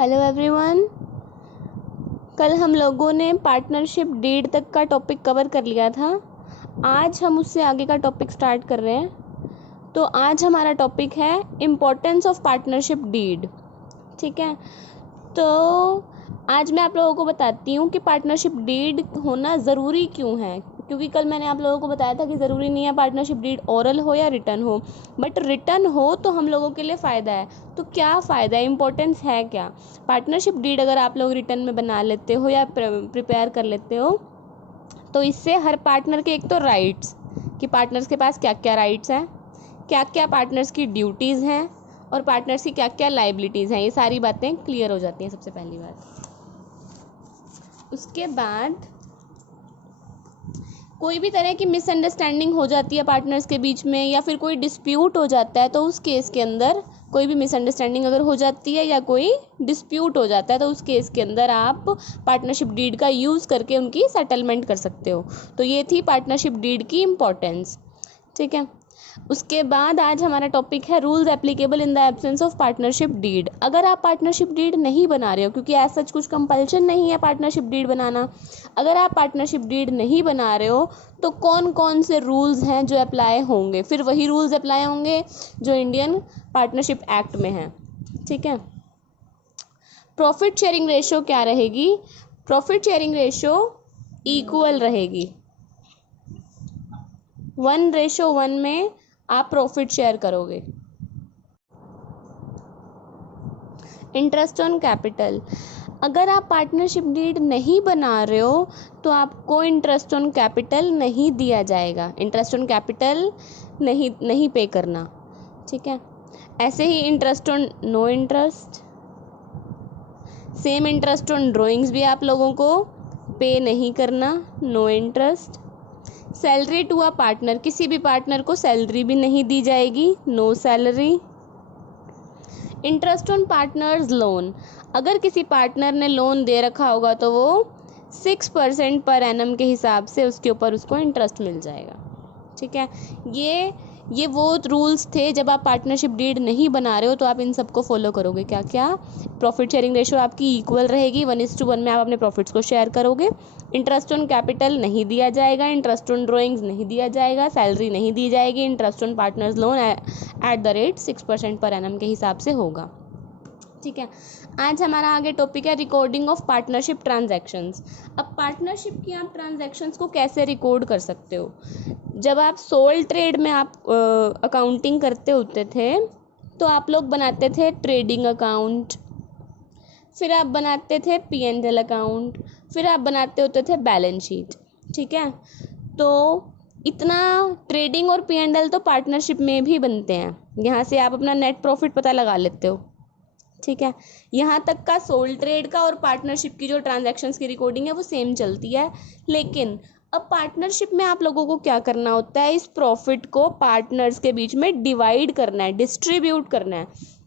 Hello everyone. कल हम लोगों ने पार्टनरशिप डीड तक का टॉपिक कवर कर लिया था। आज हम उससे आगे का टॉपिक स्टार्ट कर रहे हैं। तो आज हमारा टॉपिक है इम्पोर्टेंस ऑफ पार्टनरशिप डीड। ठीक है, तो आज मैं आप लोगों को बताती हूँ कि पार्टनरशिप डीड होना ज़रूरी क्यों है। क्योंकि कल मैंने आप लोगों को बताया था कि ज़रूरी नहीं है पार्टनरशिप डीड ओरल हो या रिटन हो, बट रिटन हो तो हम लोगों के लिए फ़ायदा है। तो क्या फ़ायदा है, इम्पोर्टेंस है क्या? पार्टनरशिप डीड अगर आप लोग रिटन में बना लेते हो या प्रिपेयर कर लेते हो तो इससे हर पार्टनर के एक तो राइट्स, कि पार्टनर्स के पास क्या क्या राइट्स हैं, क्या क्या पार्टनर्स की ड्यूटीज़ हैं और पार्टनर्स की क्या क्या लाइबिलिटीज़ हैं, ये सारी बातें क्लियर हो जाती हैं सबसे पहली बात। उसके बाद कोई भी तरह की मिसअंडरस्टैंडिंग हो जाती है पार्टनर्स के बीच में या फिर कोई डिस्प्यूट हो जाता है, तो उस केस के अंदर कोई भी मिसअंडरस्टैंडिंग अगर हो जाती है या कोई डिस्प्यूट हो जाता है तो उस केस के अंदर आप पार्टनरशिप डीड का यूज़ करके उनकी सेटलमेंट कर सकते हो। तो ये थी पार्टनरशिप डीड की इम्पोर्टेंस। ठीक है, उसके बाद आज हमारा टॉपिक है rules applicable in the absence of partnership deed. अगर आप पार्टनरशिप डीड नहीं बना रहे हो, क्योंकि एज सच कुछ कंपल्शन नहीं है पार्टनरशिप डीड बनाना, अगर आप पार्टनरशिप डीड नहीं बना रहे हो तो कौन कौन से रूल्स हैं जो अप्लाई होंगे? फिर वही रूल्स अप्लाई होंगे जो इंडियन पार्टनरशिप एक्ट में हैं। ठीक है, प्रॉफिट शेयरिंग रेशो क्या रहेगी? प्रॉफिट शेयरिंग रेशो इक्वल रहेगी, 1:1 में आप प्रॉफिट शेयर करोगे। इंटरेस्ट ऑन कैपिटल, अगर आप पार्टनरशिप डीड नहीं बना रहे हो तो आपको इंटरेस्ट ऑन कैपिटल नहीं दिया जाएगा, इंटरेस्ट ऑन कैपिटल नहीं पे करना। ठीक है, ऐसे ही interest on no interest, same interest on drawings भी आप लोगों को पे नहीं करना, no interest. Salary to a partner, किसी भी पार्टनर को सैलरी भी नहीं दी जाएगी, no salary. Interest on partner's loan, अगर किसी पार्टनर ने लोन दे रखा होगा तो वो 6% पर एनम के हिसाब से उसके ऊपर उसको इंटरेस्ट मिल जाएगा। ठीक है, ये वो रूल्स थे जब आप पार्टनरशिप डीड नहीं बना रहे हो तो आप इन सबको फॉलो करोगे। क्या क्या? प्रॉफिट शेयरिंग रेशो आपकी इक्वल रहेगी, 1:1 में आप अपने प्रॉफिट्स को शेयर करोगे। इंटरेस्ट ऑन कैपिटल नहीं दिया जाएगा, इंटरेस्ट ऑन ड्राइंग्स नहीं दिया जाएगा, सैलरी नहीं दी जाएगी, interest on partner's loan at the rate 6% per annum के हिसाब से होगा। ठीक है, आज हमारा आगे टॉपिक है रिकॉर्डिंग ऑफ पार्टनरशिप ट्रांजैक्शंस। अब पार्टनरशिप की आप ट्रांजैक्शंस को कैसे रिकॉर्ड कर सकते हो? जब आप सोल ट्रेड में आप अकाउंटिंग करते होते थे तो आप लोग बनाते थे ट्रेडिंग अकाउंट, फिर आप बनाते थे P&L अकाउंट, फिर आप बनाते होते थे बैलेंस शीट। ठीक है, तो इतना ट्रेडिंग और P&L तो पार्टनरशिप में भी बनते हैं, यहाँ से आप अपना नेट प्रॉफिट पता लगा लेते हो। ठीक है, यहाँ तक का सोल ट्रेड का और पार्टनरशिप की जो ट्रांजैक्शंस की रिकॉर्डिंग है वो सेम चलती है। लेकिन अब पार्टनरशिप में आप लोगों को क्या करना होता है? इस प्रॉफिट को पार्टनर्स के बीच में डिवाइड करना है, डिस्ट्रीब्यूट करना है।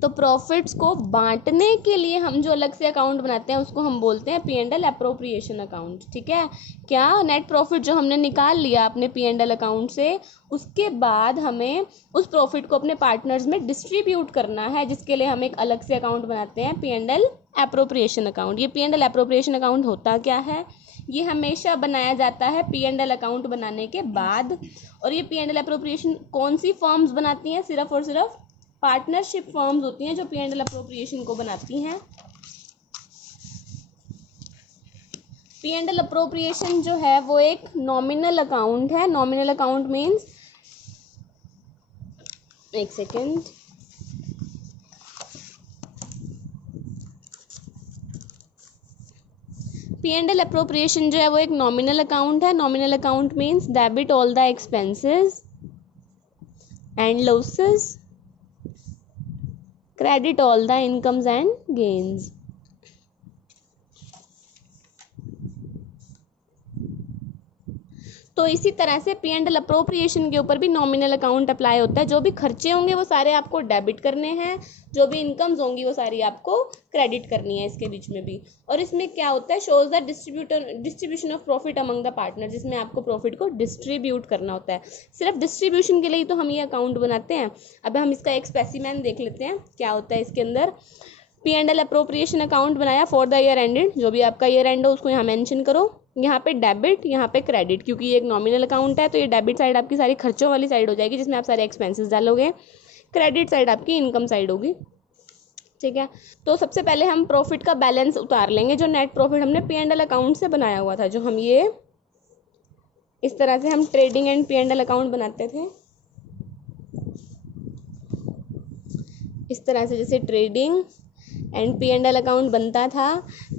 तो प्रॉफिट्स को बांटने के लिए हम जो अलग से अकाउंट बनाते हैं उसको हम बोलते हैं P&L अप्रोप्रिएशन अकाउंट। ठीक है, क्या नेट प्रॉफिट जो हमने निकाल लिया अपने P&L अकाउंट से, उसके बाद हमें उस प्रॉफिट को अपने पार्टनर्स में डिस्ट्रीब्यूट करना है, जिसके लिए हम एक अलग से अकाउंट बनाते हैं P&L अप्रोप्रिएशन अकाउंट। ये P&L अप्रोप्रिएशन अकाउंट होता क्या है? ये हमेशा बनाया जाता है P&L अकाउंट बनाने के बाद। और ये P&L अप्रोप्रिएशन कौन सी फर्म्स बनाती हैं? सिर्फ और सिर्फ पार्टनरशिप फर्म्स होती हैं जो P&L अप्रोप्रिएशन को बनाती हैं। P&L अप्रोप्रिएशन जो है वो एक नॉमिनल अकाउंट है। नॉमिनल अकाउंट मीन्स, एक सेकेंड, P&L अप्रोप्रिएशन जो है वो एक नॉमिनल अकाउंट है। Nominal account means debit all the expenses and losses, credit all the incomes and gains। तो इसी तरह से P&L अप्रोप्रिएशन के ऊपर भी नॉमिनल अकाउंट अप्लाई होता है। जो भी खर्चे होंगे वो सारे आपको डेबिट करने हैं, जो भी इनकम्स होंगी वो सारी आपको क्रेडिट करनी है इसके बीच में भी। और इसमें क्या होता है? Shows the distribution of profit among the partner, जिसमें आपको प्रॉफिट को डिस्ट्रीब्यूट करना होता है। सिर्फ डिस्ट्रीब्यूशन के लिए तो हम ये अकाउंट बनाते हैं। अब हम इसका एक स्पेसिमेन देख लेते हैं क्या होता है इसके अंदर। P&L अप्रोप्रिएशन अकाउंट बनाया फॉर द ईयर एंडेड, जो भी आपका ईयर एंड हो उसको यहाँ मेंशन करो। यहाँ पे डेबिट, यहाँ पे क्रेडिट, क्योंकि ये एक नॉमिनल अकाउंट है तो ये डेबिट साइड आपकी सारी खर्चों वाली साइड हो जाएगी जिसमें आप सारे एक्सपेंसेस डालोगे, क्रेडिट साइड आपकी इनकम साइड होगी। ठीक है, तो सबसे पहले हम प्रॉफिट का बैलेंस उतार लेंगे, जो नेट प्रॉफिट हमने P&L अकाउंट से बनाया हुआ था, जो हम ये इस तरह से हम ट्रेडिंग एंड P&L अकाउंट बनाते थे, इस तरह से जैसे ट्रेडिंग एंड P&L अकाउंट बनता था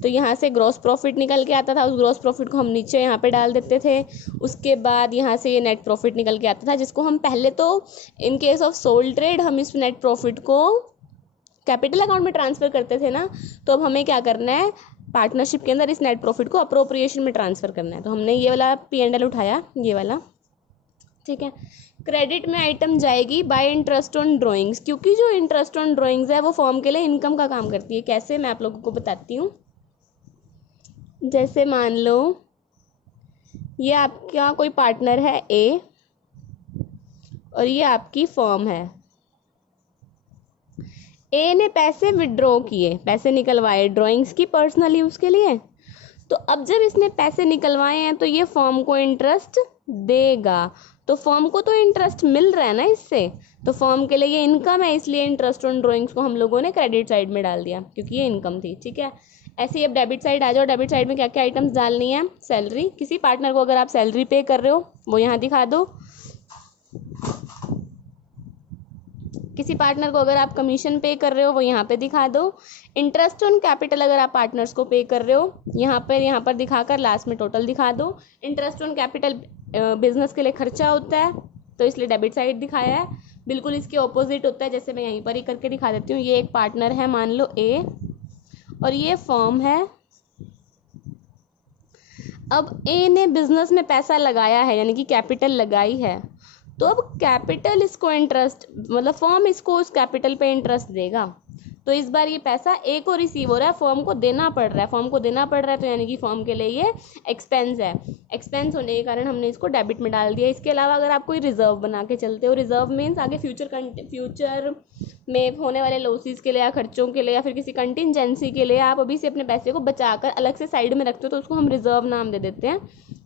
तो यहाँ से ग्रॉस प्रॉफिट निकल के आता था, उस ग्रॉस प्रॉफिट को हम नीचे यहाँ पे डाल देते थे। उसके बाद यहाँ से ये नेट प्रॉफिट निकल के आता था, जिसको हम पहले तो in case of sold trade हम इस नेट प्रॉफिट को कैपिटल अकाउंट में ट्रांसफ़र करते थे ना, तो अब हमें क्या करना है, पार्टनरशिप के अंदर इस नेट प्रॉफिट को अप्रोप्रिएशन में ट्रांसफ़र करना है। तो हमने ये वाला P&L उठाया, ये वाला। ठीक है, क्रेडिट में आइटम जाएगी बाय इंटरेस्ट ऑन ड्राइंग्स, क्योंकि जो इंटरेस्ट ऑन ड्राइंग्स है वो फॉर्म के लिए इनकम का काम करती है। कैसे, मैं आप लोगों को बताती हूँ। जैसे मान लो ये आपका कोई पार्टनर है ए और ये आपकी फर्म है। ए ने पैसे विड्रॉ किए, पैसे निकलवाए ड्राइंग्स की पर्सनल यूज़ के लिए, तो अब जब इसने पैसे निकलवाए हैं तो ये फर्म को इंटरेस्ट देगा, तो फर्म को तो इंटरेस्ट मिल रहा है ना इससे, तो फर्म के लिए ये इनकम है, इसलिए इंटरेस्ट ऑन ड्राइंग्स को हम लोगों ने क्रेडिट साइड में डाल दिया क्योंकि ये इनकम थी। ठीक है, ऐसे ही अब डेबिट साइड आ जाओ। डेबिट साइड में क्या क्या आइटम्स डालनी है, सैलरी, किसी पार्टनर को अगर आप सैलरी पे कर रहे हो वो यहाँ दिखा दो, किसी पार्टनर को अगर आप कमीशन पे कर रहे हो वो यहाँ पे दिखा दो। इंटरेस्ट ऑन कैपिटल अगर आप पार्टनर्स को पे कर रहे हो यहाँ पर दिखाकर लास्ट में टोटल दिखा दो। इंटरेस्ट ऑन कैपिटल बिजनेस के लिए खर्चा होता है तो इसलिए डेबिट साइड दिखाया है। बिल्कुल इसके ऑपोजिट होता है, जैसे मैं यहीं पर ही करके दिखा देती हूँ। ये एक पार्टनर है मान लो ए और ये फर्म है। अब ए ने बिजनेस में पैसा लगाया है यानी कि कैपिटल लगाई है, तो अब कैपिटल इसको इंटरेस्ट मतलब फर्म इसको उस कैपिटल पे इंटरेस्ट देगा, तो इस बार ये पैसा ए को रिसीव हो रहा है, फर्म को देना पड़ रहा है। फर्म को देना पड़ रहा है तो यानी कि फर्म के लिए ये एक्सपेंस है। एक्सपेंस होने के कारण हमने इसको डेबिट में डाल दिया। इसके अलावा अगर आप कोई रिजर्व बना के चलते हो, रिजर्व मीन्स आगे फ्यूचर में होने वाले लॉसेस के लिए या खर्चों के लिए या फिर किसी कंटिजेंसी के लिए आप अभी से अपने पैसे को बचाकर अलग से साइड में रखते हो तो उसको हम रिजर्व नाम दे देते हैं।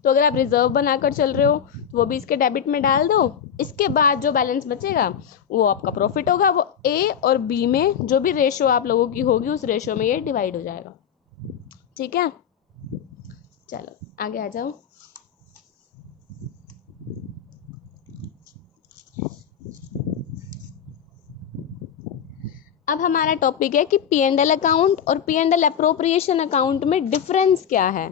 तो अगर आप रिजर्व बनाकर चल रहे हो तो वो भी इसके डेबिट में डाल दो। इसके बाद जो बैलेंस बचेगा वो आपका प्रॉफिट होगा, वो ए और बी में जो भी रेशो आप लोगों की होगी उस रेशो में ये डिवाइड हो जाएगा। ठीक है, चलो आगे आ जाओ। अब हमारा टॉपिक है कि P&L अकाउंट और P&L अप्रोप्रिएशन अकाउंट में डिफरेंस क्या है,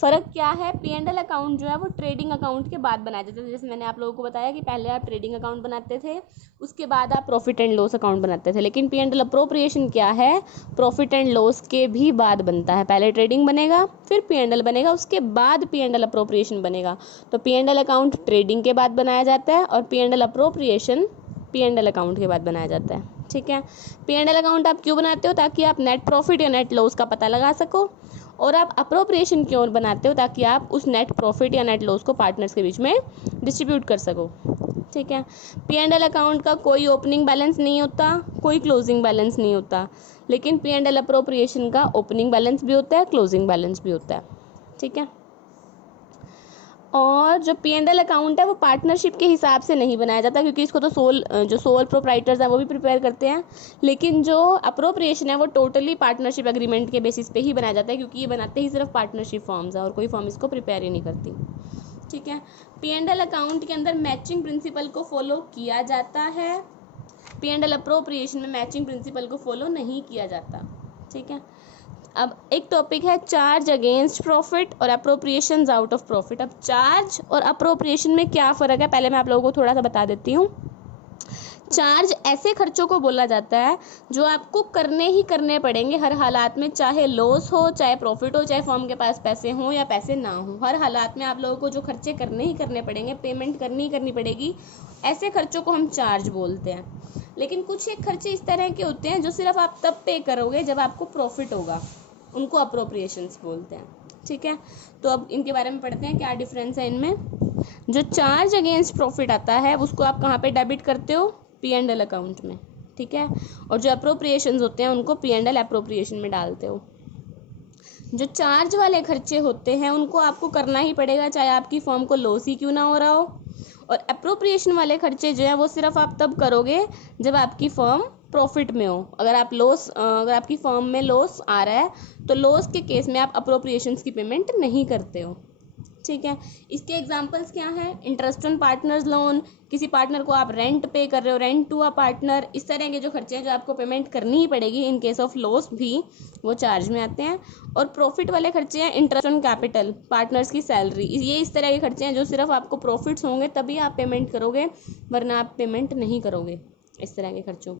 फ़र्क क्या है। P&L अकाउंट जो है वो ट्रेडिंग अकाउंट के बाद बनाया जाता है। जैसे मैंने आप लोगों को बताया कि पहले आप ट्रेडिंग अकाउंट बनाते थे, उसके बाद आप प्रॉफिट एंड लॉस अकाउंट बनाते थे। लेकिन P&L अप्रोप्रिएशन क्या है, प्रॉफिट एंड लॉस के भी बाद बनता है। पहले ट्रेडिंग बनेगा, फिर P&L बनेगा, उसके बाद P&L अप्रोप्रिएशन बनेगा। तो P&L अकाउंट ट्रेडिंग के बाद बनाया जाता है और P&L अप्रोप्रिएशन P&L अकाउंट के बाद बनाया जाता है। ठीक है, P&L अकाउंट आप क्यों बनाते हो, ताकि आप नेट प्रॉफिट या नेट लॉस का पता लगा सको, और आप अप्रोप्रिएशन क्यों बनाते हो, ताकि आप उस नेट प्रॉफिट या नेट लॉस को पार्टनर्स के बीच में डिस्ट्रीब्यूट कर सको। ठीक है, P&L अकाउंट का कोई ओपनिंग बैलेंस नहीं होता, कोई क्लोजिंग बैलेंस नहीं होता, लेकिन P&L अप्रोप्रिएशन का ओपनिंग बैलेंस भी होता है, क्लोजिंग बैलेंस भी होता है। ठीक है, और जो P&L अकाउंट है वो पार्टनरशिप के हिसाब से नहीं बनाया जाता, क्योंकि इसको तो जो सोल प्रोप्राइटर्स हैं वो भी प्रिपेयर करते हैं। लेकिन जो अप्रोप्रिएशन है वो टोटली पार्टनरशिप एग्रीमेंट के बेसिस पे ही बनाया जाता है, क्योंकि ये बनाते ही सिर्फ पार्टनरशिप फॉर्म्स है और कोई फॉर्म इसको प्रिपेयर ही नहीं करती। ठीक है, P&L अकाउंट के अंदर मैचिंग प्रिंसिपल को फॉलो किया जाता है, P&L अप्रोप्रिएशन में मैचिंग प्रिंसिपल को फॉलो नहीं किया जाता। ठीक है, अब एक टॉपिक है चार्ज अगेंस्ट प्रॉफिट और अप्रोप्रिएशन आउट ऑफ प्रॉफिट। अब चार्ज और अप्रोप्रिएशन में क्या फ़र्क है, पहले मैं आप लोगों को थोड़ा सा बता देती हूँ। चार्ज ऐसे खर्चों को बोला जाता है जो आपको करने ही करने पड़ेंगे हर हालात में, चाहे लॉस हो, चाहे प्रॉफिट हो, चाहे फर्म के पास पैसे हों या पैसे ना हो, हर हालात में आप लोगों को जो खर्चे करने ही करने पड़ेंगे, पेमेंट करनी ही करनी पड़ेगी, ऐसे खर्चों को हम चार्ज बोलते हैं। लेकिन कुछ एक खर्चे इस तरह के होते हैं जो सिर्फ आप तब पे करोगे जब आपको प्रॉफिट होगा, उनको अप्रोप्रिएशंस बोलते हैं। ठीक है, तो अब इनके बारे में पढ़ते हैं क्या डिफरेंस है इनमें। जो चार्ज अगेंस्ट प्रॉफिट आता है उसको आप कहाँ पे डेबिट करते हो, P&L अकाउंट में। ठीक है। और जो अप्रोप्रिएशंस होते हैं उनको P&L अप्रोप्रिएशन में डालते हो। जो चार्ज वाले खर्चे होते हैं उनको आपको करना ही पड़ेगा, चाहे आपकी फर्म को लॉस ही क्यों ना हो रहा हो। और अप्रोप्रिएशन वाले खर्चे जो हैं वो सिर्फ आप तब करोगे जब आपकी फर्म प्रॉफिट में हो। अगर आपकी फर्म में लॉस आ रहा है तो लॉस के केस में आप अप्रोप्रिएशंस की पेमेंट नहीं करते हो, ठीक है। इसके एग्जांपल्स क्या हैं? इंटरेस्ट ऑन पार्टनर्स लोन, किसी पार्टनर को आप रेंट पे कर रहे हो, रेंट टू अ पार्टनर, इस तरह के जो खर्चे हैं जो आपको पेमेंट करनी ही पड़ेगी इन केस ऑफ लॉस भी वो चार्ज में आते हैं। और प्रॉफिट वाले खर्चे हैं इंटरेस्ट ऑन कैपिटल, पार्टनर्स की सैलरी, ये इस तरह के खर्चे हैं जो सिर्फ आपको प्रॉफिट्स होंगे तभी आप पेमेंट करोगे, वरना आप पेमेंट नहीं करोगे इस तरह के खर्चों की।